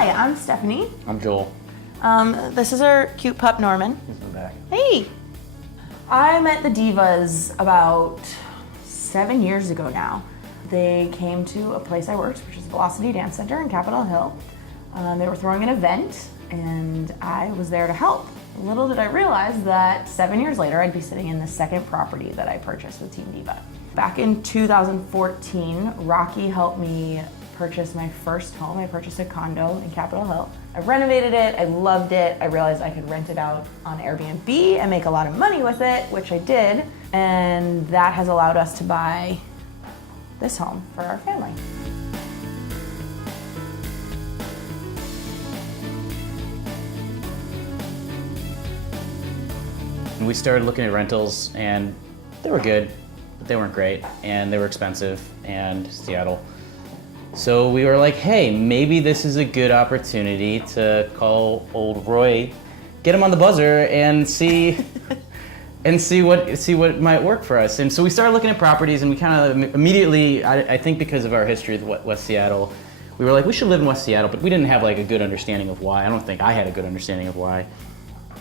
Hi, I'm Stephanie. I'm Joel. This is our cute pup, Norman. He's in the back. Hey! I met the Divas about 7 years ago now. They came to a place I worked, which is Velocity Dance Center in Capitol Hill. They were throwing an event, and I was there to help. Little did I realize that 7 years later, I'd be sitting in the second property that I purchased with Team Diva. Back in 2014, Rocky helped me purchase my first home. I purchased a condo in Capitol Hill. I renovated it, I loved it. I realized I could rent it out on Airbnb and make a lot of money with it, which I did. And that has allowed us to buy this home for our family. We started looking at rentals, and they were good, but they weren't great, and they were expensive, and Seattle. So we were like, hey, maybe this is a good opportunity to call old Roy, get him on the buzzer, and see what might work for us. And so we started looking at properties, and we kind of immediately, I think because of our history with West Seattle, we were like, we should live in West Seattle, but we didn't have like a good understanding of why. I don't think I had a good understanding of why.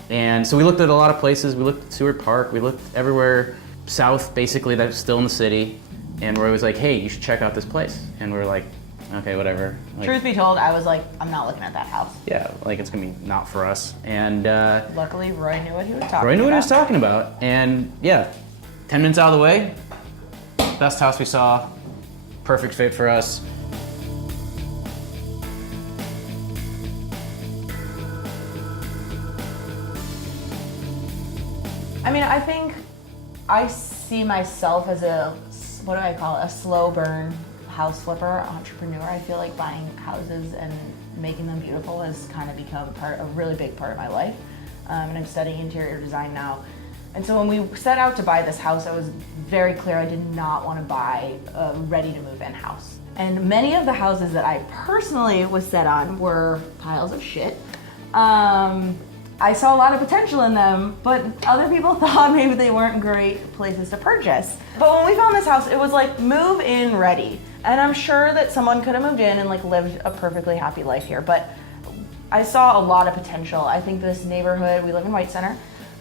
And so we looked at a lot of places. We looked at Seward Park. We looked everywhere south, basically, that's still in the city. And Roy was like, hey, you should check out this place. And we were like, okay, whatever. Like, Truth be told, I was like, I'm not looking at that house. yeah, like it's gonna be not for us. And Luckily, Roy knew what he was talking about. Roy knew what he was talking about. And yeah, 10 minutes out of the way, best house we saw, perfect fit for us. I mean, I think I see myself as a, what do I call it, a slow burn house flipper, entrepreneur. I feel like buying houses and making them beautiful has kind of become a really big part of my life. And I'm studying interior design now. And so when we set out to buy this house, I was very clear I did not want to buy a ready to move in house. And many of the houses that I personally was set on were piles of shit. I saw a lot of potential in them, but other people thought maybe they weren't great places to purchase. But when we found this house, it was like move in ready. And I'm sure that someone could have moved in and like lived a perfectly happy life here, but I saw a lot of potential. I think this neighborhood, we live in White Center,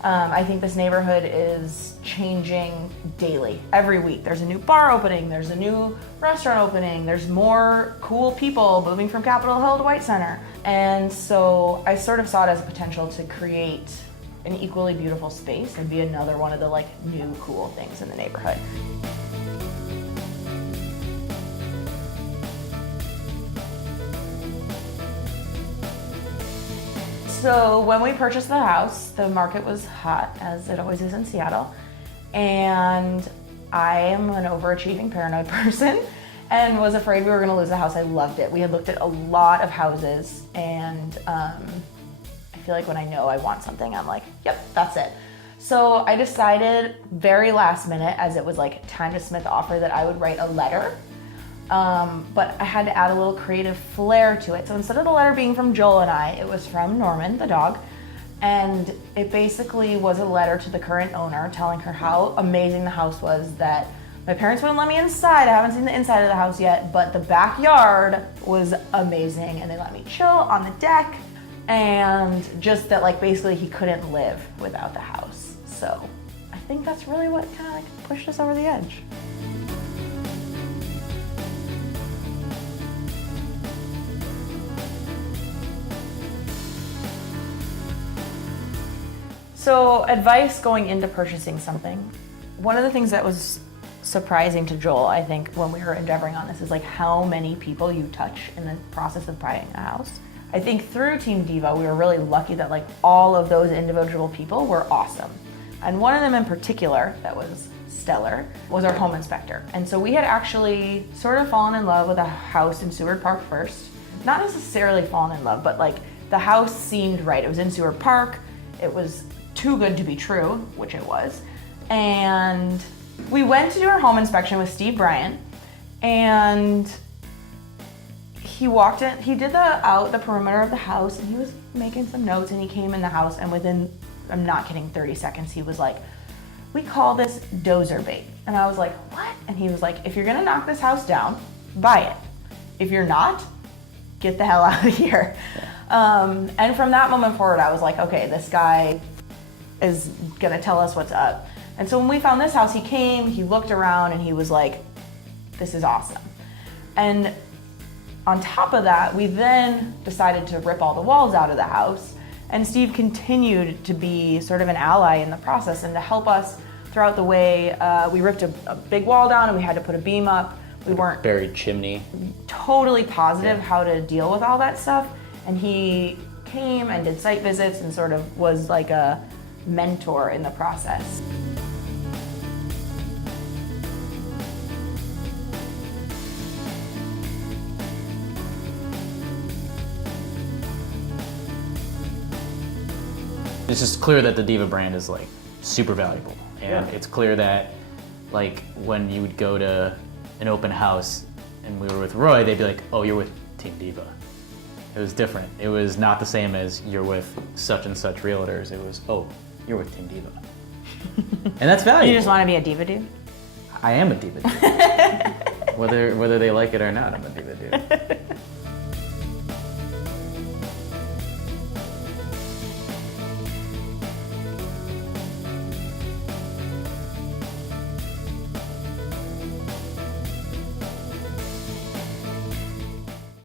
I think this neighborhood is changing daily. Every week there's a new bar opening, there's a new restaurant opening, there's more cool people moving from Capitol Hill to White Center. And so I sort of saw it as a potential to create an equally beautiful space and be another one of the like new cool things in the neighborhood. So when we purchased the house, the market was hot, as it always is in Seattle. And I am an overachieving paranoid person and was afraid we were gonna lose the house. I loved it. We had looked at a lot of houses, and I feel like when I know I want something, I'm like, yep, that's it. So I decided very last minute, as it was like time to submit the offer, that I would write a letter. But I had to add a little creative flair to it. So instead of the letter being from Joel and I, it was from Norman, the dog. And it basically was a letter to the current owner telling her how amazing the house was, that my parents wouldn't let me inside. I haven't seen the inside of the house yet, but the backyard was amazing and they let me chill on the deck, and just that like basically he couldn't live without the house. So I think that's really what kind of like pushed us over the edge. So advice going into purchasing something. One of the things that was surprising to Joel, I think, when we were endeavoring on this is like how many people you touch in the process of buying a house. I think through Team Diva, we were really lucky that like all of those individual people were awesome. And one of them in particular that was stellar was our home inspector. And so we had actually sort of fallen in love with a house in Seward Park first. Not necessarily fallen in love, but like the house seemed right. It was in Seward Park. It was too good to be true, which it was. And we went to do our home inspection with Steve Bryant, and he walked in, he did the perimeter of the house, and he was making some notes, and he came in the house, and within, I'm not kidding, 30 seconds, he was like, we call this dozer bait. And I was like, what? And he was like, if you're gonna knock this house down, buy it. If you're not, get the hell out of here. And from that moment forward, I was like, okay, this guy is gonna tell us what's up. And so when we found this house, he came, he looked around, and he was like, this is awesome. And on top of that, we then decided to rip all the walls out of the house, and Steve continued to be sort of an ally in the process and to help us throughout the way. We ripped a big wall down and we had to put a beam up. We weren't Buried chimney. totally positive how to deal with all that stuff, and he came and did site visits and sort of was like a mentor in the process. It's just clear that the Diva brand is like super valuable, and it's clear that like when you would go to an open house and we were with Roy, they'd be like, oh, you're with Team Diva. It was different. It was not the same as you're with such and such realtors. It was, oh, you're with Team Diva. And that's valuable. You just want to be a Diva dude? I am a Diva dude. Whether they like it or not, I'm a Diva dude.